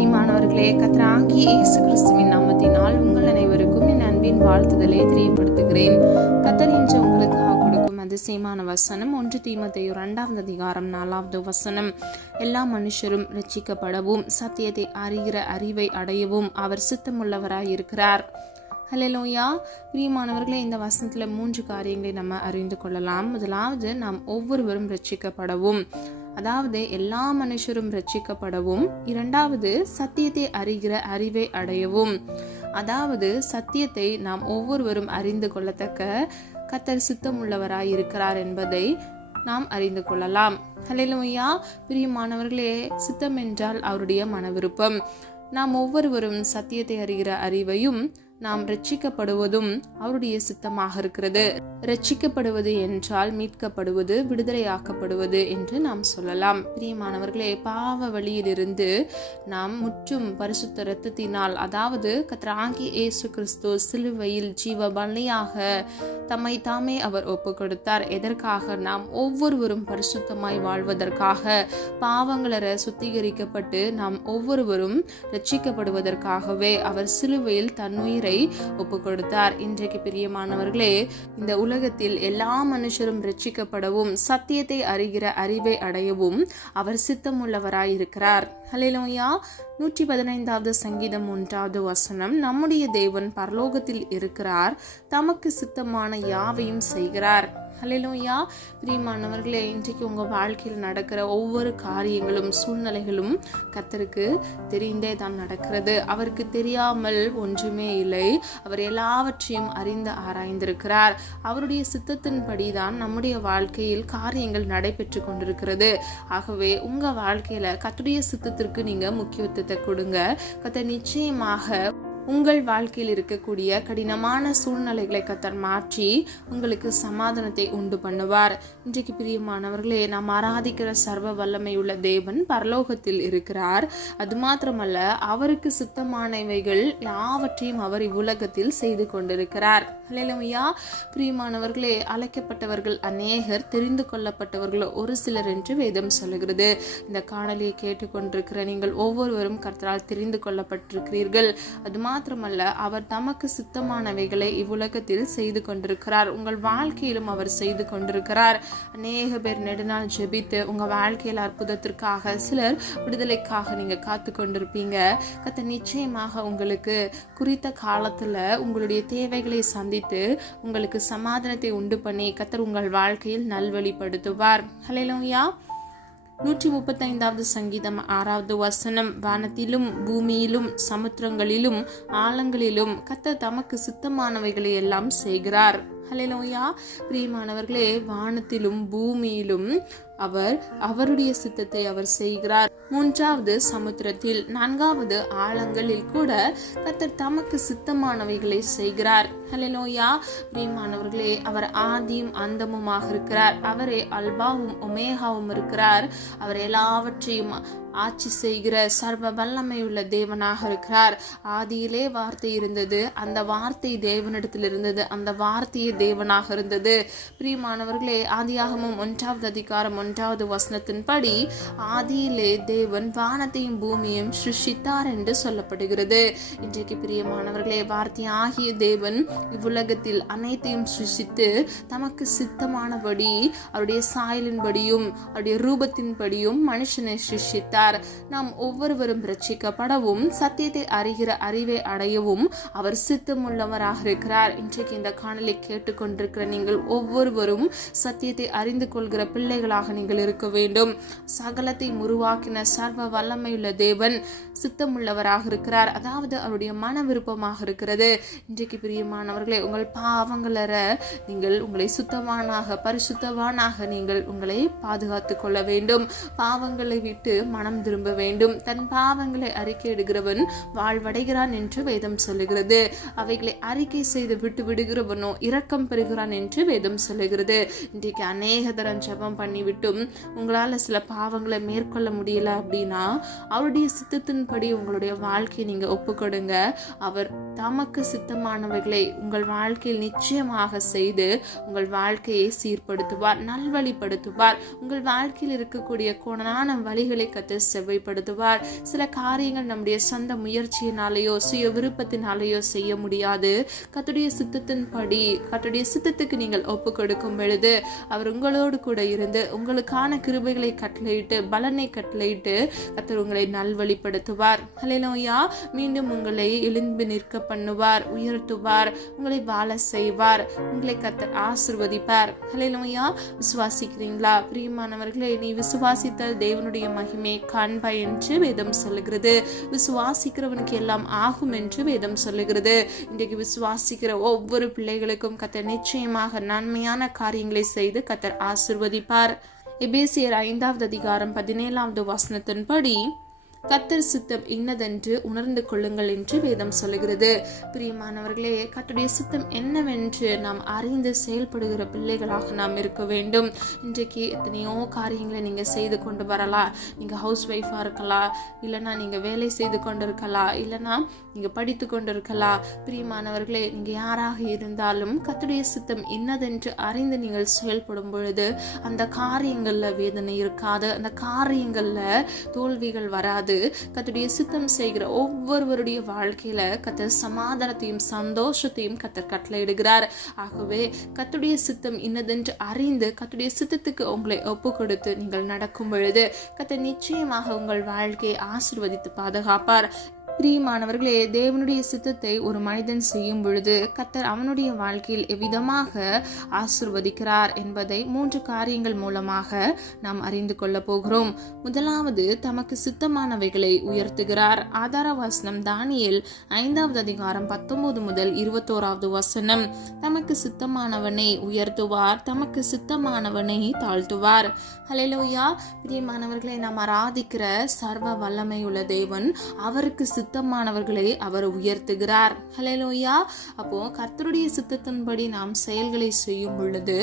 பிரியமானவர்களே, கர்த்தராகிய இயேசு கிறிஸ்துவின் நாமத்தினால் உங்கள் அனைவருக்கும் என் அன்பின் வாழ்த்துதலை தெரியப்படுத்துகிறேன். கர்த்தர் இன்று உங்களுக்காக கொடுக்கும் அதிசயமான வசனம் 1 தீமோத்தேயு 2 அதிகாரம் 4 வசனம். எல்லா மனுஷரும் ரட்சிக்கப்படவும் சத்தியத்தை அறிகிற அறிவை அடையவும் அவர் சித்தமுள்ளவராய் இருக்கிறார். ஹல்லேலூயா. பிரியமானவர்களே, இந்த வசனத்தில் 3 காரியங்களை நம்ம அறிந்து கொள்ளலாம். முதலாவது, நாம் ஒவ்வொருவரும் ரட்சிக்கப்படவும், அதாவது எல்லா மனுஷரும் ரட்சிக்கப்படவும். இரண்டாவது, சத்தியத்தை அறிகிற அறிவை அடையவும், அதாவது சத்தியத்தை நாம் ஒவ்வொருவரும் அறிந்து கொள்ளத்தக்க கர்த்தர் சித்தமுள்ளவராய் இருக்கிறார் என்பதை நாம் அறிந்து கொள்ளலாம். ஹல்லேலூயா. பிரியமானவர்களே, சித்தம் என்றால் அவருடைய மனவிருப்பம். நாம் ஒவ்வொருவரும் சத்தியத்தை அறிகிற அறிவையும் நாம் ரட்சிக்கப்படுவதும் அவருடைய சித்தமாக இருக்கிறது. ரட்சிக்கப்படுவது என்றால் மீட்கப்படுவது, விடுதலையாக்கப்படுவது என்று நாம் சொல்லலாம். பிரியமானவர்களே, பாவ வழியிலிருந்து நாம் முற்றும் பரிசுத்த இரத்தத்தினால், அதாவது கர்த்தராகிய இயேசு கிறிஸ்து சிலுவையில் ஜீவ பலியாக தம்மை தாமே அவர் ஒப்பு கொடுத்தார். எதற்காக? நாம் ஒவ்வொருவரும் பரிசுத்தமாய் வாழ்வதற்காக, பாவங்களற சுத்திகரிக்கப்பட்டு நாம் ஒவ்வொருவரும் ரட்சிக்கப்படுவதற்காகவே அவர் சிலுவையில் தன்னுயிரை ஒப்பு கொடுத்தார். இன்றைக்கு பிரியமானவர்களே, இந்த உலகத்தில் எல்லா மனுஷரும் ரட்சிக்கப்படவும் சத்தியத்தை அறிகிற அறிவை அடையவும் அவர் சித்தமுள்ளவராய் இருக்கிறார். ஹல்லேலூயா. 115வது சங்கீதம் 1வது வசனம். நம்முடைய தேவன் பரலோகத்தில் இருக்கிறார், தமக்கு சித்தமான யாவையும் செய்கிறார். ஹல்லேலூயா. பிரியமானவர்களே, இன்றைக்கு உங்கள் வாழ்க்கையில் நடக்கிற ஒவ்வொரு காரியங்களும் சூழ்நிலைகளும் கர்த்தருக்கு தெரிந்தே தான் நடக்கிறது. அவருக்கு தெரியாமல் ஒன்றுமே இல்லை. அவர் எல்லாவற்றையும் அறிந்து ஆராய்ந்திருக்கிறார். அவருடைய சித்தத்தின்படி தான் நம்முடைய வாழ்க்கையில் காரியங்கள் நடைபெற்று கொண்டிருக்கிறது. ஆகவே உங்கள் வாழ்க்கையில கர்த்தருடைய சித்தத்திற்கு நீங்க முக்கியத்துவத்தை கொடுங்க. கர்த்தர் நிச்சயமாக உங்கள் வாழ்க்கையில் இருக்கக்கூடிய கடினமான சூழ்நிலைகளை கர்த்தர் மாற்றி உங்களுக்கு சமாதானத்தை உண்டு பண்ணுவார். இன்றைக்கு பிரியமானவர்களே, நாம் ஆராதிக்கிற சர்வ வல்லமை உள்ள தேவன் பரலோகத்தில் இருக்கிறார். அது மாத்திரமல்ல, அவருக்கு சித்தமானவைகள் யாவற்றையும் அவர் இவ்வுலகத்தில் செய்து கொண்டிருக்கிறார். ஹல்லேலூயா. பிரியமானவர்களே, அழைக்கப்பட்டவர்கள் அநேகர், தெரிந்து கொள்ளப்பட்டவர்கள் ஒரு சிலர் என்று வேதம் சொல்லுகிறது. இந்த காணொலியை கேட்டுக்கொண்டிருக்கிற நீங்கள் ஒவ்வொருவரும் கர்த்தரால் தெரிந்து கொள்ளப்பட்டிருக்கிறீர்கள். அது மாத்திரமல்ல, அவர் தமக்கு சித்தமானவைகளை இவ்வுலகத்தில் செய்து கொண்டிருக்கிறார். உங்கள் வாழ்க்கையிலும் அவர் செய்து கொண்டிருக்கிறார். அநேக பேர் நெடுநாள் ஜெபித்து உங்க வாழ்க்கையில் அற்புதத்திற்காக, சிலர் விடுதலைக்காக நீங்க காத்து கொண்டிருப்பீங்க. கர்த்தர் நிச்சயமாக உங்களுக்கு குறித்த காலத்துல உங்களுடைய தேவைகளை சந்தித்து உங்களுக்கு சமாதானத்தை உண்டு பண்ணி கர்த்தர் உங்கள் வாழ்க்கையில் நல்வழிப்படுத்துவார். ஹல்லேலூயா. 135வது சங்கீதம் 6வது வசனம். வானத்திலும் பூமியிலும் சமுத்திரங்களிலும் ஆழங்களிலும் கர்த்தர் தமக்கு சித்தமானவைகளை எல்லாம் செய்கிறார். ஹல்லேலூயா. பிரியமானவர்களே, வானத்திலும் பூமியிலும் அவர் அவருடைய சித்தத்தை அவர் செய்கிறார். 3வது சமுத்திரத்தில், 4வது ஆழங்களில் கூட கர்த்தர் தமக்கு சித்தமானவைகளை செய்கிறார். ஹல்லேலூயா. பிரியமானவர்களே, அவர் ஆதியும் அந்தமுமாக இருக்கிறார். அவரே அல்பாவும் ஒமேகாவும் இருக்கிறார். அவர் எல்லாவற்றையும் ஆட்சி செய்கிற சர்வ வல்லமையுள்ள தேவனாக இருக்கிறார். ஆதியிலே வார்த்தை இருந்தது, அந்த வார்த்தை தேவனிடத்தில் இருந்தது, அந்த வார்த்தையே தேவனாக இருந்தது. பிரியமானவர்களே, ஆதியாகமம் 1வது அதிகாரம் 1வது வசனத்தின்படி ஆதியிலே தேவன் வானத்தையும் பூமியையும் சிருஷ்டித்தார் என்று சொல்லப்படுகிறது. இன்றைக்கு பிரியமானவர்களே, வார்த்தை ஆகிய தேவன் இவ்வுலகத்தில் அனைத்தையும் சிருஷ்டித்து தமக்கு சித்தமானபடி அவருடைய சாயலின்படியும் அவருடைய ரூபத்தின்படியும் மனுஷனை சிருஷ்டித்தார். நாம் ஒவ்வொருவரும் ரட்சிக்கப்படவும் சத்தியத்தை அறிகிற அறிவை அடையவும் அவர் சித்தமுள்ளவராக இருக்கிறார். இன்றைக்கு இந்த காணொலியை கேட்டுக்கொண்டிருக்கிற நீங்கள் ஒவ்வொருவரும் சத்தியத்தை அறிந்து கொள்கிற பிள்ளைகளாக நீங்கள் இருக்க வேண்டும். சகலத்தை உருவாக்கின சர்வ வல்லமையுள்ள தேவன் சித்தமுள்ளவராக இருக்கிறார், அதாவது அவருடைய மன விருப்பமாக இருக்கிறது. இன்றைக்கு பிரியமானவர்களே, உங்கள் பாவங்களற நீங்கள் உங்களை சுத்தவானாக, பரிசுத்தவானாக நீங்கள் உங்களை பாதுகாத்துக் கொள்ள வேண்டும். பாவங்களை விட்டு மனம் திரும்ப வேண்டும். தன் பாவங்களை அறிக்கையிடுகிறவன் வாழ்வடைகிறான் என்று வேதம் சொல்லுகிறது. அவைகளை அறிக்கை செய்து விட்டு விடுகிறவனோ இரக்கம் பெறுகிறான் என்று வேதம் சொல்லுகிறது. இன்றைக்கு அநேக தரம் ஜெபம் பண்ணிவிட்டு இருந்தும் உங்களால் சில பாவங்களை மேற்கொள்ள முடியல அப்படின்னா அவருடைய சித்தத்தின்படி உங்களுடைய வாழ்க்கையை நீங்கள் ஒப்புக்கொடுங்க. அவர் தமக்கு சித்தமானவைகளை உங்கள் வாழ்க்கையில் நிச்சயமாக செய்து உங்கள் வாழ்க்கையை சீர்படுத்துவார், நல்வழிப்படுத்துவார். உங்கள் வாழ்க்கையில் இருக்கக்கூடிய கோணலான வழிகளை கர்த்தர் செவ்வைப்படுத்துவார். சில காரியங்கள் நம்முடைய சொந்த முயற்சியினாலேயோ சுய விருப்பத்தினாலேயோ செய்ய முடியாது. கர்த்தருடைய சித்தத்தின்படி கர்த்தருடைய சித்தத்துக்கு நீங்கள் ஒப்பு கொடுக்கும் பொழுது அவர் உங்களோடு கூட இருந்து உங்களுக்கான கிருபைகளை கட்டளையிட்டு பலனை கட்டளையிட்டு கர்த்தர் உங்களை நல்வழிப்படுத்துவார். ஹல்லேலூயா. மீண்டும் உங்களை எழும்பி நிற்க பண்ணுவார், உயர்த்துவார், உங்களை வாழ செய்வார், உங்களை கர்த்தர் ஆசீர்வதிப்பார். ஹல்லேலூயா. விசுவாசிக்கிறீங்களா? பிரியமானவர்களே, நீ விசுவாசித்தால் தேவனுடைய மகிமை காண்பாய் என்று வேதம் சொல்லுகிறது. விசுவாசிக்கிறவனுக்கு எல்லாம் ஆகும் என்று வேதம் சொல்லுகிறது. இன்றைக்கு விசுவாசிக்கிற ஒவ்வொரு பிள்ளைகளுக்கும் கர்த்தர் நிச்சயமாக நன்மையான காரியங்களை செய்து கர்த்தர் ஆசீர்வதிப்பார். எபேசியர் 5வது அதிகாரம் 17வது வசனத்தின்படி கர்த்தர் சித்தம் இன்னதென்று உணர்ந்து கொள்ளுங்கள் என்று வேதம் சொல்லுகிறது. பிரியமானவர்களே, கர்த்தருடைய சித்தம் என்னவென்று நாம் அறிந்து செயல்படுகிற பிள்ளைகளாக நாம் இருக்க வேண்டும். இன்றைக்கு எத்தனையோ காரியங்களை நீங்கள் செய்து கொண்டு வரலாம். நீங்கள் ஹவுஸ் ஒய்ஃபாக இருக்கலாம், இல்லைனா நீங்கள் வேலை செய்து கொண்டு இருக்கலாம், இல்லைனா நீங்கள் படித்து கொண்டு இருக்கலாம். பிரியமானவர்களே, நீங்கள் யாராக இருந்தாலும் கர்த்தருடைய சித்தம் இன்னதென்று அறிந்து நீங்கள் செயல்படும் பொழுது அந்த காரியங்களில் வேதனை இருக்காது, அந்த காரியங்களில் தோல்விகள் வராது. கர்த்தருடைய சித்தம் செய்கிற ஒவ்வொருவருடைய வாழ்க்கையில கர்த்தர் சமாதானத்தையும் சந்தோஷத்தையும் கர்த்தர் கட்டளையிடுகிறார். ஆகவே கர்த்தருடைய சித்தம் இன்னதென்று அறிந்து கர்த்தருடைய சித்தத்துக்கு உங்களை ஒப்பு கொடுத்து நீங்கள் நடக்கும் பொழுது கர்த்தர் நிச்சயமாக உங்கள் வாழ்க்கையை ஆசீர்வதித்து பாதுகாப்பார். பிரியமானவர்களே, தேவனுடைய சித்தத்தை ஒரு மனிதன் செய்யும் பொழுது கர்த்தர் அவனுடைய வாழ்க்கையில் எவ்விதமாக ஆசீர்வதிக்கிறார் என்பதை 3 காரியங்கள் மூலமாக நாம் அறிந்து கொள்ள போகிறோம். முதலாவது, தமக்கு சித்தமானவைகளை உயர்த்துகிறார். ஆதார வசனம் தானியேல் 5வது அதிகாரம் 19 முதல் 21வது வசனம். தமக்கு சித்தமானவனை உயர்த்துவார், தமக்கு சித்தமானவனை தாழ்த்துவார். ஹல்லேலூயா. பிரியமானவர்களை, நாம் ஆராதிக்கிற சர்வ வல்லமையுள்ள தேவன் அவருக்கு சித்தமானவர்களை அவர் உயர்த்துகிறார். ஹல்லேலூயா. அப்போ கர்த்தருடைய சித்தத்தின்படி நாம் செயல்களை செய்யும் பொழுது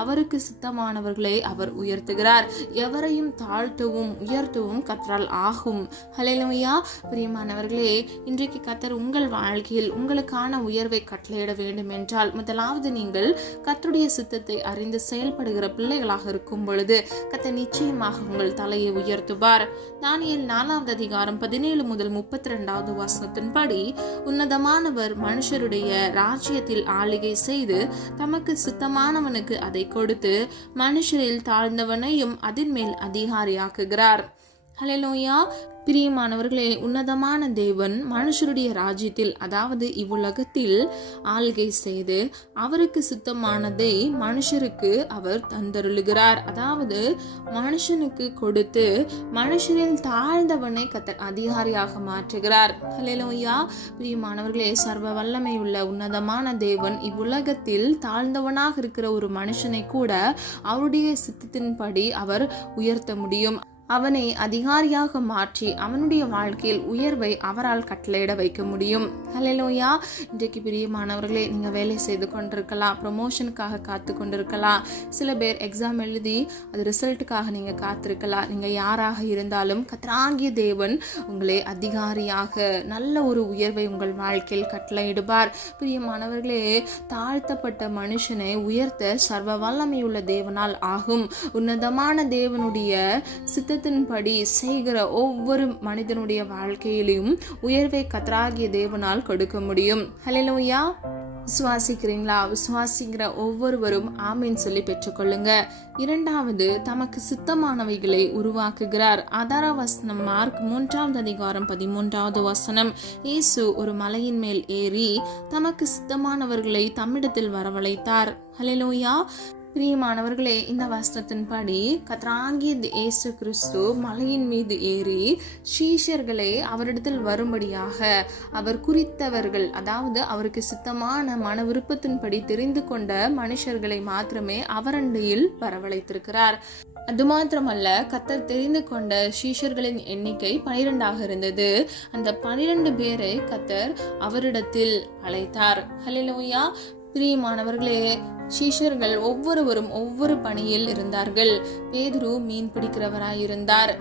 அவருக்கு சித்தமானவர்களை அவர் உயர்த்துகிறார். எவரையும் தாழ்த்தவும் உயர்த்தவும் கர்த்தரால் ஆகும். ஹல்லேலூயா. பிரியமானவர்களே, இன்றைக்கு கர்த்தர் உங்கள் வாழ்க்கையில் உங்களுக்கான உயர்வை கட்டளையிட வேண்டும் என்றால் முதலாவது நீங்கள் கர்த்தருடைய சித்தத்தை அறிந்து செயல்படுகிற பிள்ளைகளாக இருக்கும் பொழுது கர்த்தர் நிச்சயமாக உங்கள் தலையை உயர்த்துவார். தானியேல் 4வது அதிகாரம் 17 முதல் 32வது வசனத்தின்படி, உன்னதமானவர் மனுஷருடைய ராஜ்யத்தில் ஆளுகை செய்து தமக்கு சித்தமானவனுக்கு அதை கொடுத்து மனுஷரில் தாழ்ந்தவனையும் அதன் மேல் அதிகாரியாக்குகிறார். ஹல்லேலூயா. பிரியமானவர்களே, உன்னதமான தேவன் மனுஷருடைய ராஜ்யத்தில், அதாவது இவ்வுலகத்தில் ஆள்கை செய்து அவருக்கு சித்தமானதை மனுஷருக்கு அவர் தந்தருளுகிறார். அதாவது மனுஷனுக்கு கொடுத்து மனுஷரில் தாழ்ந்தவனை கர்த்தர் அதிகாரியாக மாற்றுகிறார். ஹல்லேலூயா. பிரியமானவர்களே, சர்வ வல்லமை உள்ள உன்னதமான தேவன் இவ்வுலகத்தில் தாழ்ந்தவனாக இருக்கிற ஒரு மனுஷனை கூட அவருடைய சித்தத்தின்படி அவர் உயர்த்த முடியும். அவனை அதிகாரியாக மாற்றி அவனுடைய வாழ்க்கையில் உயர்வை அவரால் கட்டளையிட வைக்க முடியும். ஹல்லேலூயா. இன்றைக்கு பிரியமானவர்களே, நீங்கள் வேலை செய்து கொண்டிருக்கலாம், ப்ரொமோஷனுக்காக காத்து கொண்டிருக்கலாம். சில பேர் எக்ஸாம் எழுதி அது ரிசல்ட்டுக்காக நீங்கள் காத்திருக்கலாம். நீங்கள் யாராக இருந்தாலும் கர்த்தராகிய தேவன் உங்களை அதிகாரியாக நல்ல ஒரு உயர்வை உங்கள் வாழ்க்கையில் கட்டளையிடுவார். பிரியமானவர்களே, தாழ்த்தப்பட்ட மனுஷனை உயர்த்த சர்வ வல்லமையுள்ள தேவனால் ஆகும். உன்னதமான தேவனுடைய சித்தத்தின்படி செய்கிற ஒவ்வொரு மனிதனுடைய வாழ்க்கையிலும் உயர்வை கர்த்தராகிய தேவனால் கொடுக்க முடியும். ஹல்லேலூயா. விசுவாசிக்கிறீங்களா? விசுவாசிக்கிற ஒவ்வொருவரும் ஆமீன் சொல்லி பெற்றுக்கொள்ளுங்க. இரண்டாவது, தமக்கு சித்தமானவைகளை உருவாக்குகிறார். ஆதார வசனம் மார்க் 3வது அதிகாரம் 13வது வசனம். இயேசு ஒரு மலையின் மேல் ஏறி தமக்கு சித்தமானவர்களை தம்மிடத்தில் வரவழைத்தார். ஹல்லேலூயா. பிரியமானவர்களே, இந்த வசனத்தின்படி கர்த்தராகிய இயேசு கிறிஸ்து மலையின் மீது ஏறி சீஷர்களை அவரிடத்தில் வரும்படியாக அவர் குறித்தவர்கள், அதாவது அவருக்கு சித்தமான மன விருப்பத்தின்படி தெரிந்து கொண்ட மனுஷர்களை மாத்திரமே அவரண்டையில் வரவழைத்திருக்கிறார். அது மாத்திரமல்ல, கர்த்தர் தெரிந்து கொண்ட சீஷர்களின் எண்ணிக்கை 12ஆக இருந்தது. அந்த 12 பேரை கர்த்தர் அவரிடத்தில் அழைத்தார். ஹல்லேலூயா. பிரியமானவர்களே, சீஷர்கள் ஒவ்வொருவரும் ஒவ்வொரு பணியில் இருந்தார்கள். பேதுரு மீன் பிடிக்கிறவராயிருந்தார்,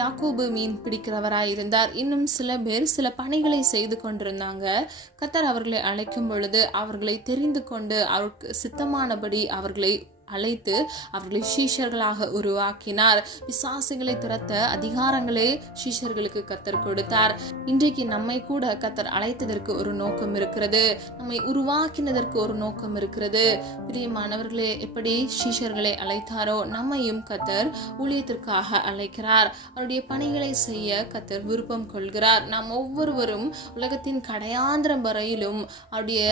யாக்கோபு மீன் பிடிக்கிறவராயிருந்தார். இன்னும் சில பேர் சில பணிகளை செய்து கொண்டிருந்தாங்க. கர்த்தர் அவர்களை அழைக்கும் பொழுது அவர்களை தெரிந்து கொண்டு அவருக்கு சித்தமானபடி அவர்களை அழைத்து அவர்களை சீஷர்களாக உருவாக்கினார். பிசாசுகளை துரத்த அதிகாரங்களே சீஷர்களுக்கு கர்த்தர் கொடுத்தார். இன்றைக்கு நம்மை கூட கர்த்தர் அழைத்ததற்கு ஒரு நோக்கம் இருக்கிறது, நம்மை உருவாக்கினதற்கு ஒரு நோக்கம் இருக்கிறது. பிரியமானவர்களே, எப்படி சீஷர்களை அழைத்தாரோ நம்மையும் கர்த்தர் ஊழியத்திற்காக அழைக்கிறார். அவருடைய பணிகளை செய்ய கர்த்தர் விருப்பம் கொள்கிறார். நாம் ஒவ்வொருவரும் உலகத்தின் கடையாந்திரம் வரையிலும் அவருடைய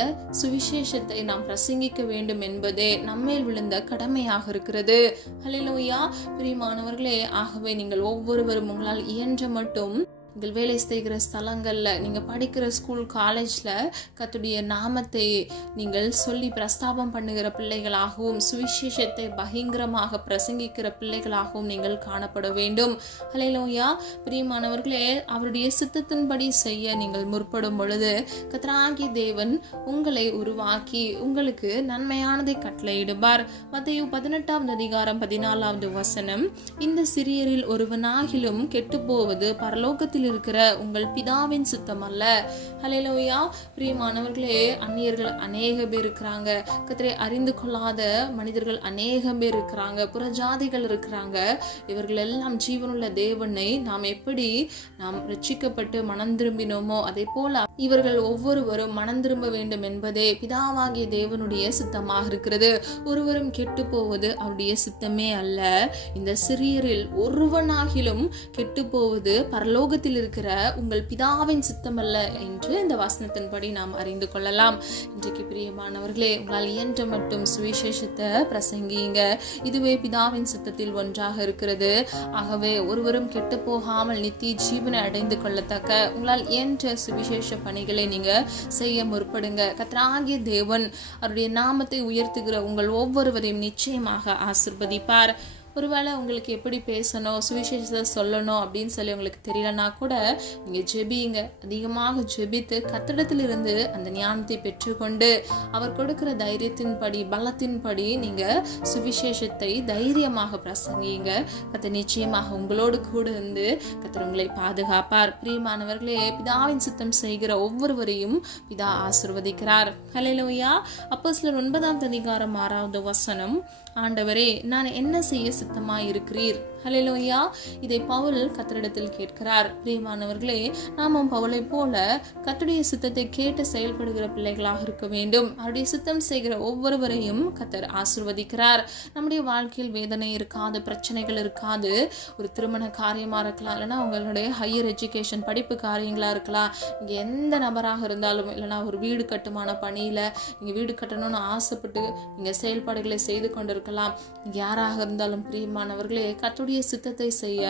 சுவிசேஷத்தை நாம் பிரசங்கிக்க வேண்டும் என்பதே நம்மேல் விழுந்த கடமையாக இருக்கிறது. ஹல்லேலூயா. பிரியமானவர்களே, ஆகவே நீங்கள் ஒவ்வொருவரும் உங்களால் இயன்ற மட்டும் நீங்கள் வேலை செய்கிற ஸ்தலங்கள்ல, நீங்க படிக்கிற ஸ்கூல் காலேஜ்ல கர்த்தருடைய நாமத்தை நீங்கள் சொல்லி பிரஸ்தாபம் பண்ணுகிற பிள்ளைகளாகவும் சுவிசேஷத்தை பகிரங்கமாக பிரசங்கிக்கிற பிள்ளைகளாகவும் நீங்கள் காணப்பட வேண்டும். ஹல்லேலூயா. பிரியமானவர்களே, அவருடைய சித்தத்தின்படி செய்ய நீங்கள் முற்படும் பொழுது கர்த்தராகிய தேவன் உங்களை உருவாக்கி உங்களுக்கு நன்மையானதை கட்டளையிடுவார். மத்தேயு 18:14 இந்த சிறியரில் ஒருவனாகிலும் கெட்டு போவது பரலோகத்தில் இருக்கிற உங்கள் பிதாவின் சித்தம் அல்ல. ஹல்லேலூயா. பிரியமானவர்களே, அந்நியர்கள் அநேக பேர் இருக்கிறாங்க, கர்த்தரை அறிந்து கொள்ளாத மனிதர்கள் அநேக பேர் இருக்கிறாங்க, புறஜாதிகள் இருக்கிறாங்க. இவர்கள் எல்லாம் ஜீவனுள்ள தேவனை நாம் எப்படி ரட்சிக்கப்பட்டு மனம் திரும்பினோமோ அதே போல இவர்கள் ஒவ்வொருவரும் மனம் திரும்ப வேண்டும் என்பதே பிதாவாகிய தேவனுடைய சித்தமாக இருக்கிறது. ஒருவரும் கெட்டு போவது அவருடைய சித்தமே அல்ல. இந்த சிறியரில் ஒருவனாகிலும் கெட்டு போவது பரலோகத்தில் இருக்கிற உங்கள் பிதாவின் சித்தம் அல்ல என்று இந்த வசனத்தின்படி நாம் அறிந்து கொள்ளலாம். இன்றைக்கு பிரியமானவர்களே, உங்களால் இயன்ற மட்டும் சுவிசேஷத்தை பிரசங்கிங்க. இதுவே பிதாவின் சித்தத்தில் ஒன்றாக இருக்கிறது. ஆகவே ஒருவரும் கெட்டு போகாமல் நித்திய ஜீவனை அடைந்து கொள்ளத்தக்க உங்களால் இயன்ற சுவிசேஷ பணிகளை நீங்க செய்ய முற்படுங்க. கர்த்தராகிய தேவன் அவருடைய நாமத்தை உயர்த்துகிற உங்கள் ஒவ்வொருவரையும் நிச்சயமாக ஆசீர்வதிப்பார். ஒருவேளை உங்களுக்கு எப்படி பேசணும், சுவிசேஷத்தை சொல்லணும் அப்படின்னு சொல்லி உங்களுக்கு தெரியலனா கூட நீங்கள் ஜெபிங்க. அதிகமாக ஜெபித்து கர்த்தரிடத்திலிருந்து அந்த ஞானத்தை பெற்றுக்கொண்டு அவர் கொடுக்கிற தைரியத்தின்படி பலத்தின்படி நீங்கள் சுவிசேஷத்தை தைரியமாக பிரசங்கிங்க. கர்த்தர் நிச்சயமாக உங்களோடு கூட இருந்து கர்த்தர் உங்களை பாதுகாப்பார். பிரியமானவர்களே, பிதாவின் சித்தம் செய்கிற ஒவ்வொருவரையும் பிதா ஆசீர்வதிக்கிறார். ஹல்லேலூயா. அப்போஸ்தலர் 9:6 ஆண்டவரே, நான் என்ன செய்ய சித்தமாய் இருக்கிறீர்? ஹல்லேலூயா. இதை பவுல் கர்த்தரிடத்தில் கேட்கிறார். பிரியமானவர்களே, நாமும் பவுலை போல கர்த்தருடைய சித்தத்தை கேட்டு செயல்படுகிற பிள்ளைகளாக இருக்க வேண்டும். அவருடைய சித்தம் செய்கிற ஒவ்வொருவரையும் கர்த்தர் ஆசீர்வதிக்கிறார். நம்முடைய வாழ்க்கையில் வேதனை இருக்காது, பிரச்சனைகள் இருக்காது. ஒரு திருமண காரியமா இருக்கலாம், இல்லைன்னா உங்களுடைய ஹையர் எஜுகேஷன் படிப்பு காரியங்களா இருக்கலாம். இங்க எந்த நபராக இருந்தாலும், இல்லைன்னா ஒரு வீடு கட்டுமான பணியில நீங்க வீடு கட்டணும்னு ஆசைப்பட்டு நீங்க செயல்பாடுகளை செய்து கொண்டிருக்கலாம். யாராக இருந்தாலும் பிரியமானவர்களே, கர்த்தருடைய சித்தத்தை செய்ய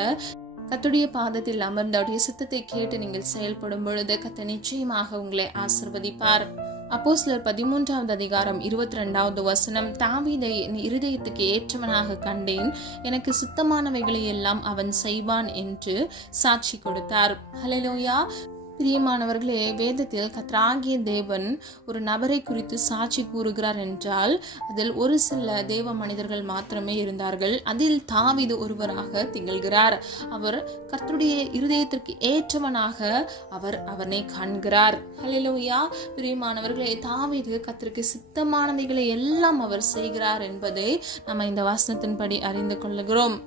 கர்த்தருடைய பாதத்தில் அமர்ந்து அவருடைய சித்தத்தை கேட்டு நீங்கள் செயல்படும் பொழுது கர்த்தர் நிச்சயமாக உங்களை ஆசீர்வதிப்பார். அப்போஸ்தலர் 13:22 தாவீதை என் இருதயத்துக்கு ஏற்றவனாக கண்டேன், எனக்கு சித்தமானவைகளை எல்லாம் அவன் செய்வான் என்று சாட்சி கொடுத்தார். ஹல்லேலூயா. பிரியமானவர்களே, வேதத்தில் கர்த்தராகிய தேவன் ஒரு நபரை குறித்து சாட்சி கூறுகிறார் என்றால் அதில் ஒரு சில தேவ மனிதர்கள் மாத்திரமே இருந்தார்கள். அதில் தாவீது ஒருவராக திகழ்கிறார். அவர் கர்த்தருடைய இருதயத்திற்கு ஏற்றவனாக அவனை காண்கிறார். ஹல்லேலூயா. பிரியமானவர்களே, தாவீது கர்த்தருக்கு சித்தமானவைகளை எல்லாம் அவர் செய்கிறார் என்பதை நம்ம இந்த வசனத்தின்படி அறிந்து கொள்கிறோம்.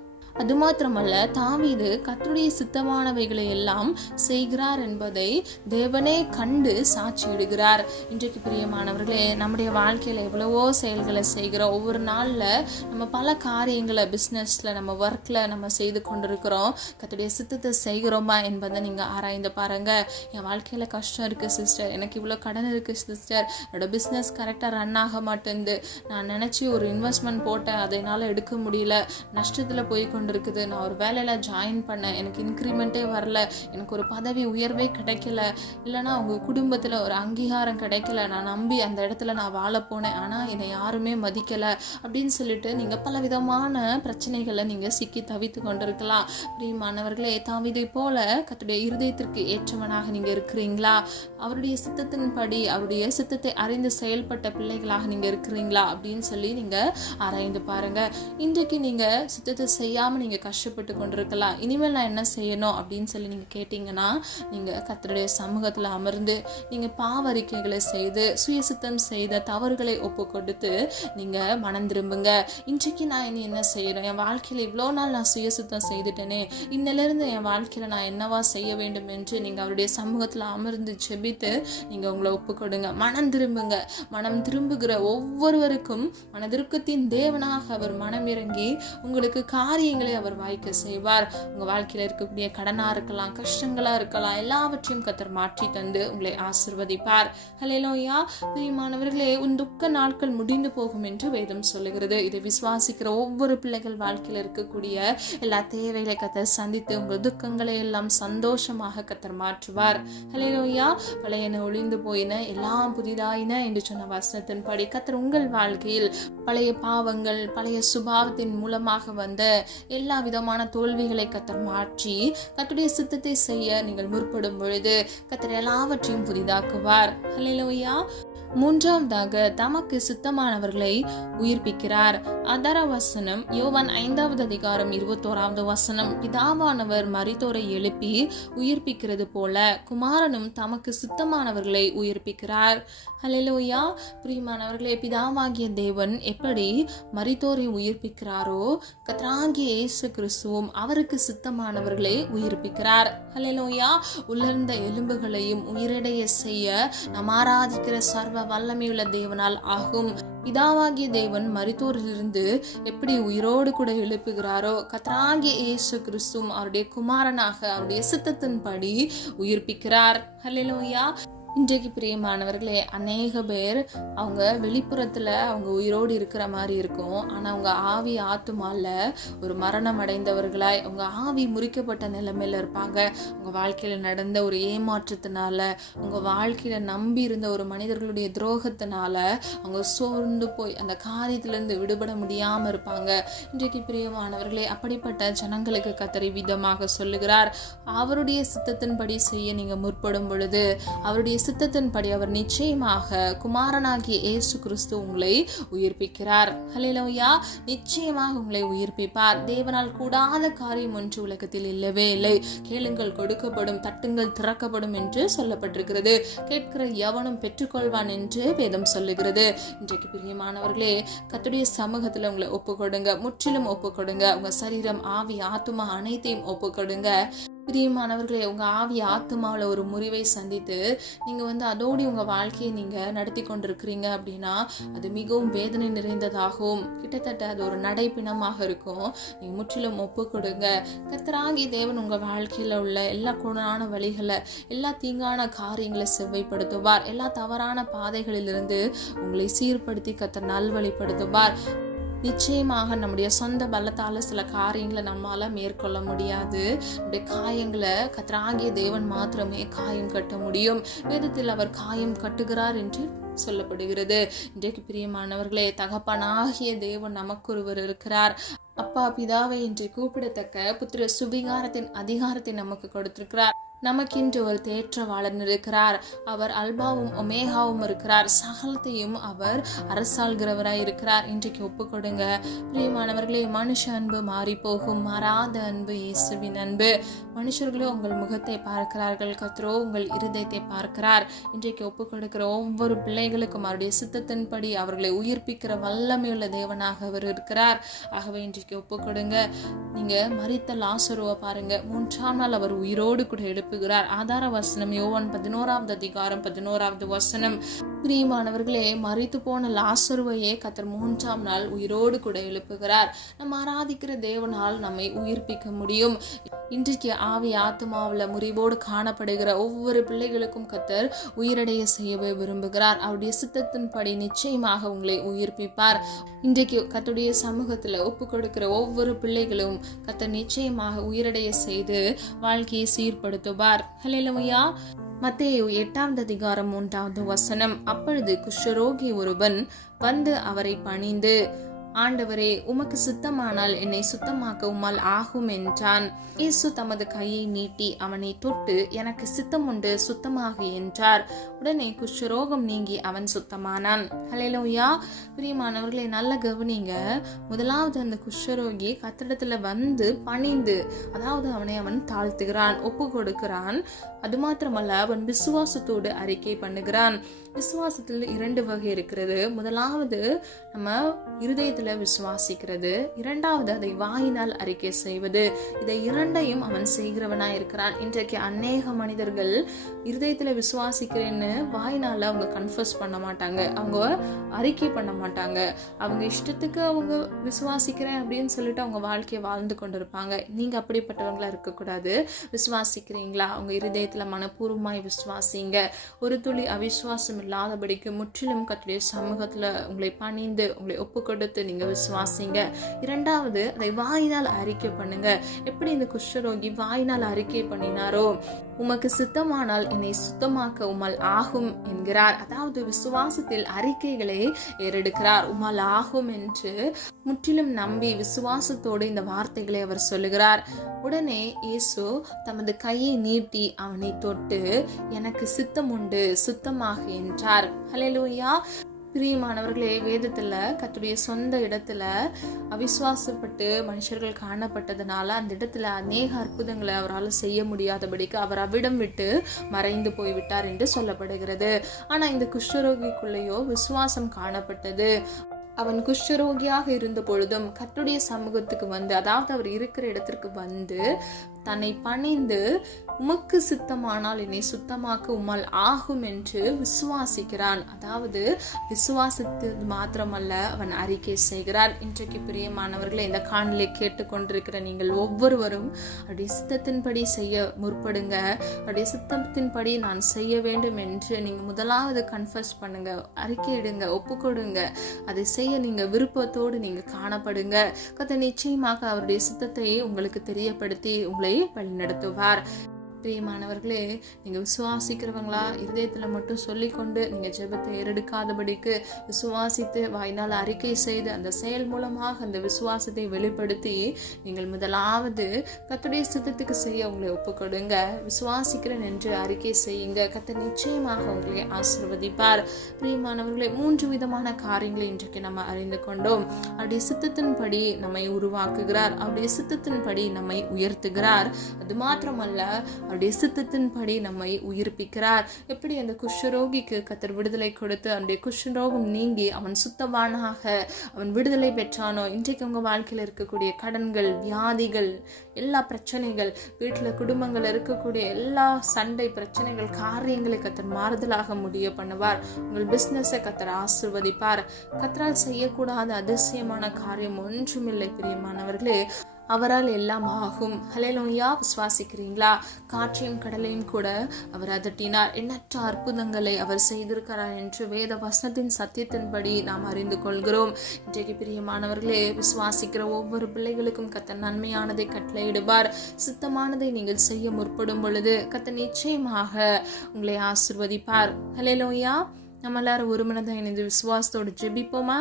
அது மாத்திரமல்ல, தாவீது கர்த்தருடைய சித்தமானவைகளை எல்லாம் செய்கிறார் என்பதை தேவனே கண்டு சாட்சியிடுகிறார். இன்றைக்கு பிரியமானவர்களே, நம்முடைய வாழ்க்கையில எவ்வளவோ செயல்களை செய்கிறோம். ஒவ்வொரு நாள்ல நம்ம பல காரியங்களை பிஸ்னஸ்ல நம்ம ஒர்க்ல நம்ம செய்து கொண்டிருக்கிறோம். கர்த்தருடைய சித்தத்தை செய்கிறோமா என்பதை நீங்க ஆராய்ந்து பாருங்க. என் வாழ்க்கையில கஷ்டம் இருக்கு சிஸ்டர், எனக்கு இவ்வளவு கடன் இருக்கு சிஸ்டர், என்னோட பிஸ்னஸ் கரெக்டா ரன் ஆக மாட்டேங்குது, நான் நினைச்சு ஒரு இன்வெஸ்ட்மெண்ட் போட்டேன், அதனால எடுக்க முடியல, நஷ்டத்துல போய் கொண்டிருக்குது. நான் ஒரு வேலையில் ஜாயின் பண்ணேன், எனக்கு இன்க்ரிமெண்ட்டே வரல, எனக்கு ஒரு பதவி உயர்வே கிடைக்கல, இல்லைனா உங்கள் குடும்பத்தில் ஒரு அங்கீகாரம் கிடைக்கல, நான் நம்பி அந்த இடத்துல நான் வாழ போனேன், ஆனால் என்னை யாருமே மதிக்கலை அப்படின்னு சொல்லிட்டு நீங்கள் பல விதமான பிரச்சனைகளை நீங்கள் சிக்கி தவித்து கொண்டிருக்கலாம். பிரியமானவர்களே, தாவீதை போல கர்த்தருடைய இருதயத்திற்கு ஏற்றவனாக நீங்கள் இருக்கிறீங்களா? அவருடைய சித்தத்தின்படி அவருடைய சித்தத்தை அறிந்து செயல்பட்ட பிள்ளைகளாக நீங்கள் இருக்கிறீங்களா அப்படின்னு சொல்லி நீங்கள் ஆராய்ந்து பாருங்க. இன்றைக்கு நீங்கள் சித்தத்தை செய்யாமல் நீங்கள் கஷ்டப்பட்டு கொண்டிருக்கலாம். இனிமேல் நான் என்ன செய்யணும் அப்படின்னு சொல்லி நீங்கள் கேட்டிங்கன்னா, நீங்கள் கர்த்தருடைய சமூகத்தில் அமர்ந்து நீங்கள் பாவறிக்கைகளை செய்து சுயசித்தம் செய்த தவறுகளை ஒப்பு கொடுத்து நீங்கள் மனம் திரும்புங்க. இன்றைக்கு நான் இனி என்ன செய்யணும்? என் வாழ்க்கையில் இவ்வளோ நாள் நான் சுயசித்தம் செய்துட்டேனே, இன்னிலிருந்து என் வாழ்க்கையில் நான் என்னவா செய்ய வேண்டும் என்று நீங்கள் அவருடைய சமூகத்தில் அமர்ந்து ஜெபித்து நீங்கள் உங்களை ஒப்பு கொடுங்க. மனம் திரும்புங்க. மனம் திரும்புகிற ஒவ்வொருவருக்கும் மனதிருக்கத்தின் தேவனாக அவர் மனம் இறங்கி உங்களுக்கு காரியங்களை அவர் வாய்க்க செய்வார். உங்கள் வாழ்க்கையில் இருக்கக்கூடிய கடனாக இருக்கலாம், கஷ்டங்களாக இருக்கலாம், எல்லாவற்றையும் கர்த்தர் மாற்றி தந்து உங்களை ஆசீர்வதிப்பார். ஹல்லேலூயா. பிரியமானவர்களே, உன் துக்க நாட்கள் முடிந்து போகும் என்று வேதம் சொல்லுகிறது. இதை விசுவாசிக்கிற ஒவ்வொரு பிள்ளைகள் வாழ்க்கையில் இருக்கக்கூடிய எல்லா தேவைகளை கர்த்தர் சந்தித்து உங்கள் துக்கங்களை எல்லாம் சந்தோஷமாக கர்த்தர் மாற்றுவார். ஹல்லேலூயா. பழையன ஒளிந்து போயின, எல்லாம் புதிதாயின என்று சொன்ன வசனத்தின்படி கர்த்தர் உங்கள் வாழ்க்கையில் பழைய பாவங்கள், பழைய சுபாவத்தின் மூலமாக வந்த எல்லா விதமான தோல்விகளை கர்த்தர் மாற்றி கர்த்தருடைய சித்தத்தை செய்ய நீங்கள் முற்படும் பொழுது கர்த்தர் எல்லாவற்றையும் புதிதாக்குவார். ஹல்லேலூயா. மூன்றாவதாக தமக்கு சித்தமானவர்களை உயிர்ப்பிக்கிறார். ஆதார வசனம் யோவான் 5வது அதிகாரம் 21வது வசனம், பிதாவானவர் மரித்தோரை எழுப்பி உயிர்ப்பிக்கிறது போல குமாரனும் தமக்கு சித்தமானவர்களை உயிர்ப்பிக்கிறார். ஹல்லேலூயா. பிரியமானவர்களே, பிதாவாகிய தேவன் எப்படி மரித்தோரை உயிர்ப்பிக்கிறாரோ, கர்த்தராகிய இயேசு கிறிஸ்துவும் அவருக்கு சித்தமானவர்களை உயிர்ப்பிக்கிறார். ஹல்லேலூயா. உலர்ந்த எலும்புகளையும் உயிரடைய செய்ய நாம் ஆராதிக்கிற சர்வ வல்லமையுள்ள தேவனால் ஆகும். பிதாவாகிய தேவன் மரித்தோரிலிருந்து எப்படி உயிரோடு கூட எழுப்புகிறாரோ, கர்த்தராகிய இயேசு கிறிஸ்துவும் அவருடைய குமாரனாக அவருடைய சித்தத்தின்படி உயிர்ப்பிக்கிறார். ஹல்லேலூயா. இன்றைக்கு பிரியமானவர்களே, அநேக பேர் அவங்க வெளிப்புறத்தில் அவங்க உயிரோடு இருக்கிற மாதிரி இருக்கும், ஆனால் அவங்க ஆவி ஆத்துமால ஒரு மரணம் அடைந்தவர்களாய் அவங்க ஆவி முறிக்கப்பட்ட நிலைமையில் இருப்பாங்க. உங்கள் வாழ்க்கையில் நடந்த ஒரு ஏமாற்றத்தினால, உங்கள் வாழ்க்கையில் நம்பி இருந்த ஒரு மனிதர்களுடைய துரோகத்தினால அவங்க சோர்ந்து போய் அந்த காரியத்திலிருந்து விடுபட முடியாமல் இருப்பாங்க. இன்றைக்கு பிரியமானவர்களே, அப்படிப்பட்ட ஜனங்களுக்கு கர்த்தர் விதமாக சொல்லுகிறார், அவருடைய சித்தத்தின்படி செய்ய நீங்கள் முற்படும் பொழுது அவருடைய சித்தத்தின்படி அவர் நிச்சயமாக குமாரனாகிய இயேசு கிறிஸ்து உங்களை உயிர்ப்பிக்கிறார். ஹல்லேலூயா. நிச்சயமாக உங்களை உயிர்ப்பிப்பார். தேவனால் கூடாத காரியம் ஒன்று உலகத்தில் இல்லவே இல்லை. கேளுங்கள் கொடுக்கப்படும், தட்டுங்கள் திறக்கப்படும் என்று சொல்லப்பட்டிருக்கிறது. கேட்கிற எவனும் பெற்றுக்கொள்வான் என்று வேதம் சொல்லுகிறது. இன்றைக்கு பிரியமானவர்களே, கர்த்தருடைய சமூகத்தில் உங்களை ஒப்பு கொடுங்க. முற்றிலும் ஒப்பு கொடுங்க. உங்க சரீரம், ஆவி, ஆத்துமா அனைத்தையும் ஒப்பு கொடுங்க. பிரியமானவர்களே, உங்கள் ஆவி ஆத்துமாவில் ஒரு முறிவை சந்தித்து நீங்கள் அதோடு உங்கள் வாழ்க்கையை நீங்கள் நடத்தி கொண்டிருக்கிறீங்க அப்படின்னா அது மிகவும் வேதனை நிறைந்ததாகவும் கிட்டத்தட்ட அது ஒரு நடைப்பிணமாக இருக்கும். நீங்கள் முற்றிலும் ஒப்பு கொடுங்க. கர்த்தராகிய தேவன் உங்கள் வாழ்க்கையில் உள்ள எல்லா குணான வழிகளை, எல்லா தீங்கான காரியங்களை செவ்வைப்படுத்துவார். எல்லா தவறான பாதைகளிலிருந்து உங்களை சீர்படுத்தி கர்த்தர் நல்வழிப்படுத்துவார். நிச்சயமாக நம்முடைய சொந்த பலத்தால் சில காரியங்களை நம்மால் மேற்கொள்ள முடியாது. நம்முடைய காயங்களை கர்த்தராகிய தேவன் மாத்திரமே காயம் கட்ட முடியும். வேதத்தில் அவர் காயம் கட்டுகிறார் என்று சொல்லப்படுகிறது. இன்றைக்கு பிரியமானவர்களே, தகப்பனாகிய தேவன் நமக்கு ஒருவர் இருக்கிறார். அப்பா பிதாவை என்று கூப்பிடத்தக்க புத்திர சுவிகாரத்தின் அதிகாரத்தை நமக்கு கொடுத்திருக்கிறார். நமக்கென்று ஒரு தேற்றவாளன் இருக்கிறார். அவர் அல்பாவும் ஒமேகாவும் இருக்கிறார். சகலத்தையும் அவர் அரசாள்கிறவராய் இருக்கிறார். இன்றைக்கு ஒப்பு கொடுங்க. பிரியமானவர்களே, மனுஷ அன்பு மாறி போகும், மாறாத அன்பு இயேசுவின் அன்பு. மனுஷர்களோ உங்கள் முகத்தை பார்க்கிறார்கள், கர்த்தரோ உங்கள் இருதயத்தை பார்க்கிறார். இன்றைக்கு ஒப்பு கொடுக்கிற ஒவ்வொரு பிள்ளைகளுக்கும் அவருடைய சித்தத்தின்படி அவர்களை உயிர்ப்பிக்கிற வல்லமையுள்ள தேவனாக அவர் இருக்கிறார். ஆகவே இன்றைக்கு ஒப்பு கொடுங்க. நீங்க மரித்த லாசருவை பாருங்க, 3ஆம் நாள் அவர் உயிரோடு கூட எழுப்புகிறார். ஆதார வசனம் யோவான் 11வது அதிகாரம் 11வது வசனம், பிரியமானவர்களே, மரித்து போன லாசருவையே கர்த்தர் 3ஆம் நாள் உயிரோடு கூட எழுப்புகிறார். நம்ம ஆராதிக்கிற தேவனால் நம்மை உயிர்ப்பிக்க முடியும். இன்றைக்கு ஆவி ஆத்மாவில் முறிவோடு காணப்படுகிற ஒவ்வொரு பிள்ளைகளுக்கும் கர்த்தர் உயிரடைய செய்யவே விரும்புகிறார். அவருடைய சித்தத்தின்படி நிச்சயமாக உங்களை உயிர்ப்பிப்பார். இன்றைக்கு கர்த்தருடைய சமூகத்தில் ஒப்பு கொடுக்கிற ஒவ்வொரு பிள்ளைகளும் கர்த்தர் நிச்சயமாக உயிரடைய செய்து வாழ்க்கையை சீர்படுத்துவார். ஹல்லேலூயா. மத்தேயு 8ஆம் அதிகாரம் 3வது வசனம். அப்பொழுது குஷ்டரோகி ஒருவன் வந்து அவரை பணிந்து, ஆண்டவரே, உமக்கு சித்தமானால் என்னை சுத்தமாக்க உம்மால் ஆகும் என்றான். இயேசு தமது கையை நீட்டி அவனை தொட்டு, எனக்கு சித்தம் உண்டு, சுத்தமாக என்றார். உடனே குஷ்டரோகம் நீங்கி அவன் சுத்தமானான். ஹல்லேலூயா. பிரியமானவர்களை, நல்ல கவனிங்க. முதலாவது அந்த குஷ்டரோகி கர்த்தரிடத்துல வந்து பணிந்து, அதாவது அவன் தாழ்த்துகிறான், ஒப்பு கொடுக்கிறான். அது மாத்திரமல்ல, அவன் விசுவாசத்தோடு அறிக்கை பண்ணுகிறான். விசுவாசத்தில் 2 வகை இருக்கிறது. முதலாவது நம்ம இருதயத்துல விசுவாசிக்கிறது, இரண்டாவது அதை வாயினால் அறிக்கை செய்வது. இதை 2ஐயும் அவன் செய்கிறவனாய் இருக்கிறான். இன்றைக்கு அநேக மனிதர்கள் இருதயத்துல விசுவாசிக்கிறேன்னு வாயினால அவங்க கன்ஃபஸ் பண்ண மாட்டாங்க, அவங்க அறிக்கை பண்ண மாட்டாங்க. அவங்க இஷ்டத்துக்கு அவங்க விசுவாசிக்கிறேன் அப்படின்னு சொல்லிட்டு அவங்க வாழ்க்கையை வாழ்ந்து கொண்டிருப்பாங்க. நீங்க அப்படிப்பட்டவங்களா இருக்கக்கூடாது. விசுவாசிக்கிறீங்களா? அவங்க இருதயத்துல மனப்பூர்வமாய் விசுவாசிங்க. ஒரு துளி அவிசுவாசம் இல்லாதபடிக்கு முற்றிலும் கர்த்தருடைய சமூகத்துல உங்களை பணிந்து உங்களை ஒப்பு கொடுத்து நீங்க விசுவாசிங்க. இரண்டாவது, அதை வாயினால் அறிக்கை பண்ணுங்க. எப்படி இந்த குஷ்டரோகி வாயினால் அறிக்கை பண்ணினாரோ, உமக்கு சித்தமானால் என்னை சுத்தமாக்க உம்மால் ஆகும் என்கிறார். அதாவது விசுவாசத்தில் அறிக்கைகளை ஏறெடுக்கிறார். உம்மால் ஆகும் என்று முற்றிலும் நம்பி விசுவாசத்தோடு இந்த வார்த்தைகளை அவர் சொல்லுகிறார். உடனே இயேசு தமது கையை நீட்டி அவனை தொட்டு, எனக்கு சித்தம் உண்டு, சுத்தமாக என்றார். ஹல்லேலூயா. பிரியமானவர்களே, வேதத்துல கர்த்தருடைய சொந்த இடத்துல அவிசுவாசப்பட்டு மனுஷர்கள் காணப்பட்டதுனால அந்த இடத்துல அநேக அற்புதங்களை அவரால் செய்ய முடியாதபடிக்கு அவர் அவ்விடம் விட்டு மறைந்து போய்விட்டார் என்று சொல்லப்படுகிறது. ஆனா இந்த குஷ்டரோகிக்குள்ளேயோ விசுவாசம் காணப்பட்டது. அவன் குஷ்டரோகியாக இருந்த பொழுதும் கர்த்தருடைய சமூகத்துக்கு வந்து, அதாவது அவர் இருக்கிற இடத்திற்கு வந்து தன்னை பணிந்து, உமக்கு சித்தமானால் என்னை சுத்தமாக்க உம்மால் ஆகும் என்று விசுவாசிக்கிறான். அதாவது விசுவாசித்து மாத்திரமல்ல, அவன் அறிக்கை செய்கிறான். இன்றைக்கு பிரியமானவர்களை, இந்த காணொளியை கேட்டுக்கொண்டிருக்கிற நீங்கள் ஒவ்வொருவரும் அவருடைய சித்தத்தின்படி செய்ய முற்படுங்க. அவருடைய சித்தத்தின்படி நான் செய்ய வேண்டும் என்று நீங்க முதலாவது கன்ஃபஸ் பண்ணுங்க, அறிக்கையிடுங்க, ஒப்பு கொடுங்க. அதை செய்ய நீங்க விருப்பத்தோடு நீங்க காணப்படுங்க. கர்த்தர் நிச்சயமாக அவருடைய சித்தத்தை உங்களுக்கு தெரியப்படுத்தி உங்களை வழிநடத்துவார். பிரியமானவர்களே, நீங்க விசுவாசிக்கிறவங்களா? இருதயத்துல மட்டும் சொல்லிக்கொண்டு நீங்க ஜெபத்தை ஏறெடுக்காதபடிக்கு விசுவாசித்து வாயினால் அறிக்கை செய்து அந்த செயல் மூலமாக அந்த விசுவாசத்தை வெளிப்படுத்தி நீங்கள் முதலாவது கர்த்தருடைய சித்தத்துக்கு செய்ய உங்களை ஒப்புக்கொடுங்க. விசுவாசிக்கிறேன் என்று அறிக்கை செய்யுங்க. கர்த்தர் நிச்சயமாக உங்களை ஆசீர்வதிப்பார். பிரியமானவர்களே, 3 விதமான காரியங்களை இன்றைக்கு நம்ம அறிந்து கொண்டோம். அவருடைய சித்தத்தின்படி நம்மை உருவாக்குகிறார், அவருடைய சித்தத்தின்படி நம்மை உயர்த்துகிறார். அது மாத்திரமல்ல, அவருடைய சித்தத்தின்படி நம்மை உயிர்ப்பிக்கிறார். எப்படி அந்த குஷ்டரோகிக்கு கர்த்தர் விடுதலை கொடுத்து அவனுடைய குஷ்டரோகம் நீங்கி அவன் சுத்தவானாக அவன் விடுதலை பெற்றானோ, இன்றைக்கு உங்க வாழ்க்கையில் இருக்கக்கூடிய கடன்கள், வியாதிகள், எல்லா பிரச்சனைகள், வீட்டில் குடும்பங்கள் இருக்கக்கூடிய எல்லா சண்டை பிரச்சனைகள், காரியங்களை கர்த்தர் மாறுதலாக முடிய பண்ணுவார். உங்கள் பிசினஸை கர்த்தர் ஆசீர்வதிப்பார். கர்த்தரால் செய்யக்கூடாத அதிசயமான காரியம் ஒன்றுமில்லை. பிரியமானவர்களே, அவரால் எல்லாம் ஆகும். ஹல்லேலூயா. விசுவாசிக்கிறீங்களா? காற்றையும் கடலையும் கூட அவர் அதட்டினார். எண்ணற்ற அற்புதங்களை அவர் செய்திருக்கிறார் என்று வேத வசனத்தின் சத்தியத்தின்படி நாம் அறிந்து கொள்கிறோம். இன்றைக்கு பிரியமானவர்களே, விசுவாசிக்கிற ஒவ்வொரு பிள்ளைகளுக்கும் கர்த்தர் நன்மையானதை கட்டளையிடுவார். சித்தமானதை நீங்கள் செய்ய முற்படும் பொழுது கர்த்தர் நிச்சயமாக உங்களை ஆசீர்வதிப்பார். ஹல்லேலூயா. நம்ம எல்லாரும் ஒரு மனதாக இணைந்து விசுவாசத்தோடு ஜெபிப்போமா?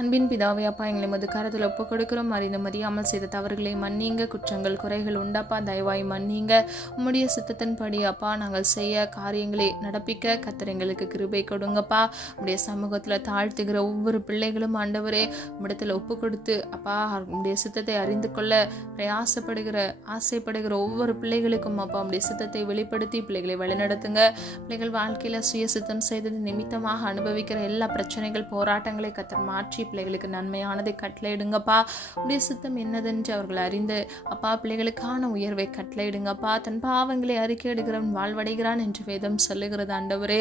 அன்பின் பிதாவே, அப்பா, எங்களை மது கரத்தில் ஒப்பு கொடுக்கிறோம். அறிந்து மறியாமல் செய்த தவறுகளை மன்னிங்க. குற்றங்கள் குறைகள் உண்டாப்பா, தயவாய் மன்னிங்க. உம்முடைய சித்தத்தின்படி அப்பா நாங்கள் செய்ய காரியங்களை நடப்பிக்க கர்த்தர் எங்களுக்கு கிருபை கொடுங்கப்பா. உம்முடைய சமூகத்தில் தாழ்த்துகிற ஒவ்வொரு பிள்ளைகளும் ஆண்டவரே உம்மிடத்தில் ஒப்பு கொடுத்து அப்பா உம்முடைய சித்தத்தை அறிந்து கொள்ள பிரயாசப்படுகிற ஆசைப்படுகிற ஒவ்வொரு பிள்ளைகளுக்கும் அப்பா உம்முடைய சித்தத்தை வெளிப்படுத்தி பிள்ளைகளை வழிநடத்துங்க. பிள்ளைகள் வாழ்க்கையில் சுய சித்தம் செய்தது நிமித்தமாக அனுபவிக்கிற எல்லா பிரச்சனைகள், போராட்டங்களை கர்த்தர் மாற்றி பிள்ளைகளுக்கு நன்மையானதை கட்டளையிடுங்கப்பா. உடைய சித்தம் என்னதென்று அவர்கள் அறிந்து அப்பா பிள்ளைகளுக்கான உயர்வை கட்டளையிடுங்கப்பா. தன் பாவங்களை அறிக்கையிடுகிறவன் வாழ்வடைகிறான் என்று வேதம் சொல்லுகிறது ஆண்டவரே.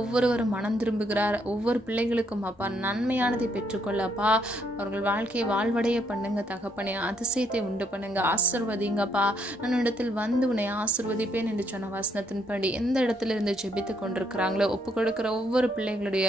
ஒவ்வொருவரும் மனம் திரும்புகிறார். ஒவ்வொரு பிள்ளைகளுக்கும் அப்பா நன்மையானதை பெற்றுக்கொள்ளப்பா. அவர்கள் வாழ்க்கையை வாழ்வடைய பண்ணுங்க தகப்பனே. அதிசயத்தை உண்டு பண்ணுங்க. ஆசிர்வதிங்கப்பா. நான் இடத்தில் வந்து உன்னை ஆசிர்வதிப்பேன் என்று சொன்ன வசனத்தின்படி எந்த இடத்துல இருந்து ஜெபித்து கொண்டிருக்கிறாங்களோ ஒப்பு கொடுக்கிற ஒவ்வொரு பிள்ளைகளுடைய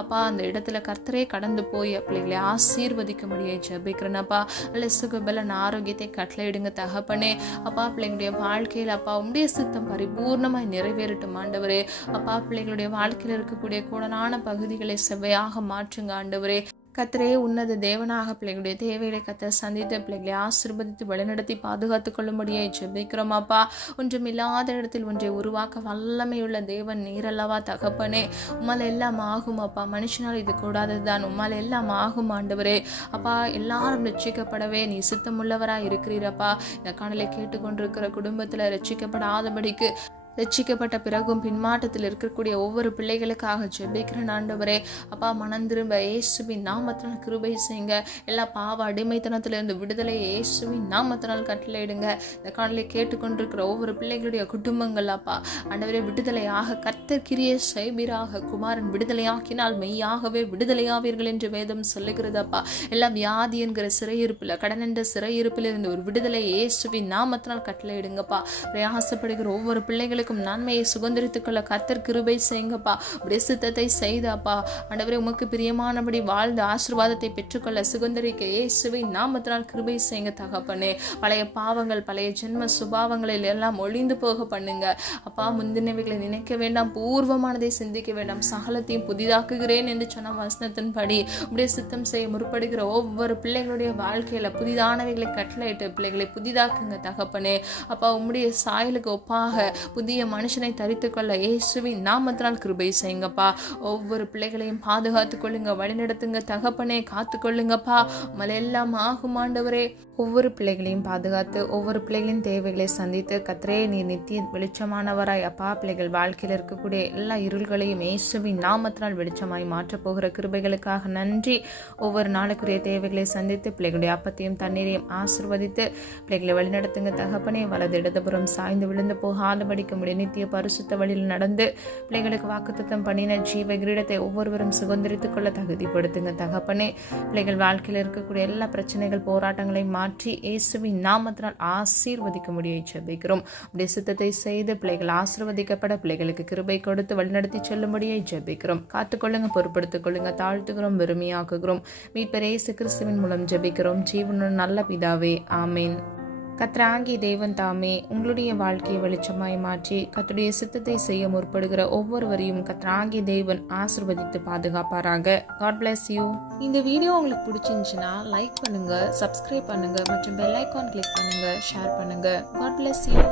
அப்பா அந்த இடத்துல கர்த்தரே கடந்து போய் பிள்ளைகளை ஆசீர்வதிக்கும்படியே ஜெபிக்கிறேனப்பா. நல்ல சுகபலன் ஆரோக்கியத்தை கட்டளையிடுங்க தகப்பனே. அப்பா பிள்ளைங்களுடைய வாழ்க்கையில் அப்பா உடைய சித்தம் பரிபூர்ணமாய் நிறைவேறட்டும் ஆண்டவரே. அப்பா பிள்ளைகளுடைய வாழ்க்கையில் இருக்கக்கூடிய கூடனான பகுதிகளை செவ்வையாக மாற்றுங்க ஆண்டவரே. கர்த்தரே உன்னத தேவனாக பிள்ளைகளுடைய தேவைகளை கர்த்தர் சந்தித்து பிள்ளைகளை ஆசீர்வதித்து வழிநடத்தி பாதுகாத்துக் கொள்ளும்படியே ஜெபிக்கிறோமாப்பா. ஒன்றுமில்லாத இடத்தில் ஒன்றை உருவாக்க வல்லமையுள்ள தேவன் நீரல்லவா தகப்பனே. உம்மால் எல்லாம் ஆகும் அப்பா. மனுஷனால் இது கூடாததுதான். உம்மால் எல்லாம் ஆகும் ஆண்டவரே. அப்பா எல்லாரும் ரட்சிக்கப்படவே நீ சித்தமுள்ளவராய் இருக்கிறீரப்பா. இந்த காணலை கேட்டுக்கொண்டிருக்கிற குடும்பத்தில் ரட்சிக்கப்படாதபடிக்கு ரட்சிக்கப்பட்ட பிறகும் பின்மாற்றத்தில் இருக்கக்கூடிய ஒவ்வொரு பிள்ளைகளுக்காக ஜெபிக்கிறேன் ஆண்டவரே. அப்பா மனம் திரும்ப இயேசுவின் நாமத்தினால் கிருபை செய்யுங்க. எல்லா பாவ அடிமைத்தனத்திலிருந்து விடுதலை இயேசுவின் நாமத்தினால் கட்டளையிடுங்க. இந்த காணலை கேட்டுக்கொண்டிருக்கிற ஒவ்வொரு பிள்ளைகளுடைய குடும்பங்கள் அப்பா ஆண்டவரே விடுதலையாக கர்த்தர் கிரியை செய்வீராக. குமாரன் விடுதலையாக்கினால் மெய்யாகவே விடுதலையாவீர்கள் என்று வேதம் சொல்லுகிறது அப்பா. எல்லா வியாதி என்கிற சிறையிருப்பில் கடன் என்ற சிறையிருப்பில் இருந்து ஒரு விடுதலை இயேசுவின் நாமத்தினால் கட்டளையிடுங்கப்பா. பிரயாசப்படுகிற ஒவ்வொரு பிள்ளைகளுக்கும் நன்மையை சுதந்திரித்துக் கொள்ள கர்த்தர் கிருபை செய்யுங்கப்பா. உடைய சித்தத்தை செய்தாப்பா ஆண்டவரே உமக்கு பிரியமானபடி வாழ்ந்து ஆசீர்வாதத்தை பெற்றுக்கொள்ள சுதந்திரிக்க இயேசுவின் நாமத்தினால் கிருபை செய்யுங்க தகப்பனே. பழைய பாவங்கள் பழைய ஜென்ம சுபாவங்களில் எல்லாம் ஒளிந்து போக பண்ணுங்க அப்பா. முந்தினவைகளை நினைக்க வேண்டாம், பூர்வமானதை சிந்திக்க வேண்டாம், சகலத்தையும் புதிதாக்குகிறேன் என்று சொன்ன வசனத்தின்படி உடைய சித்தம் செய்ய முற்படுகிற ஒவ்வொரு பிள்ளைகளுடைய வாழ்க்கையில புதிதானவைகளை கட்டளையிட்டு பிள்ளைகளை புதிதாக்குங்க தகப்பனே. அப்பா உம்முடைய சாயலுக்கு ஒப்பாக புதிய மனுஷனை தரித்துக் கொள்ள இயேசுவின் நாமத்தினால் கிருபை செய்யுங்கப்பா. ஒவ்வொரு பிள்ளைகளையும் பாதுகாத்துக் கொள்ளுங்க, வழிநடத்துங்க தகப்பனே. காத்துக்கொள்ளுங்கப்பா. உம்மால் எல்லாம் ஆகும் ஆண்டவரே. ஒவ்வொரு பிள்ளைகளையும் பாதுகாத்து ஒவ்வொரு பிள்ளைகளின் தேவைகளை சந்தித்து கர்த்தரே நீர் நித்திய வெளிச்சமானவராய் அப்பா பிள்ளைகள் வாழ்க்கையில் இருக்கக்கூடிய எல்லா இருள்களையும் இயேசுவின் நாமத்தினால் வெளிச்சமாய் மாற்றப் போகிற கிருபைகளுக்காக நன்றி. ஒவ்வொரு நாளுக்குரிய தேவைகளை சந்தித்து பிள்ளைகளுடைய அப்பத்தையும் தண்ணீரையும் ஆசீர்வதித்து பிள்ளைகளை வழிநடத்துங்க தகப்பனே. வலது இடதுபுறம் சாய்ந்து விழுந்து போகாதபடிக்கு நித்திய பரிசுத்த வழியில் நடந்து பிள்ளைகளுக்கு வாக்குத்தத்தம் பண்ணின ஜீவ கிரீடத்தை ஒவ்வொருவரும் சுதந்திரித்துக் கொள்ள தகுதிப்படுத்துங்க தகப்பனே. பிள்ளைகள் வாழ்க்கையில் இருக்கக்கூடிய எல்லா பிரச்சனைகள் போராட்டங்களையும் மாற்றி இயேசுவின் நாமத்தினால் ஆசீர்வதிக்க முடிய ஜெபிக்கிறோம். உடைய சித்தத்தை செய்து பிள்ளைகள் ஆசீர்வதிக்கப்பட பிள்ளைகளுக்கு கிருபை கொடுத்து வழிநடத்தி செல்லும்படியை ஜெபிக்கிறோம். காத்துக்கொள்ளுங்க, பொறுப்படுத்திக் கொள்ளுங்க, தாழ்த்துகிறோம், வெறுமையாக்குகிறோம். மீட்பர் இயேசு கிறிஸ்துவின் மூலம் ஜெபிக்கிறோம் ஜீவனுள்ள நல்ல பிதாவே, ஆமீன். கர்த்தராகிய தேவன் தாமே உங்களுடைய வாழ்க்கையை வெளிச்சமாய் மாற்றி கர்த்தருடைய சித்தத்தை செய்ய முற்படுகிற ஒவ்வொருவரையும் கர்த்தராகிய தேவன் ஆசீர்வதித்து பாதுகாப்பாராக. God bless you. இந்த வீடியோ உங்களுக்கு பிடிச்சிருந்துச்சுன்னா லைக் பண்ணுங்க, சப்ஸ்கிரைப் பண்ணுங்க மற்றும் பெல் ஐகான் கிளிக் பண்ணுங்க, ஷேர் பண்ணுங்க. God bless you.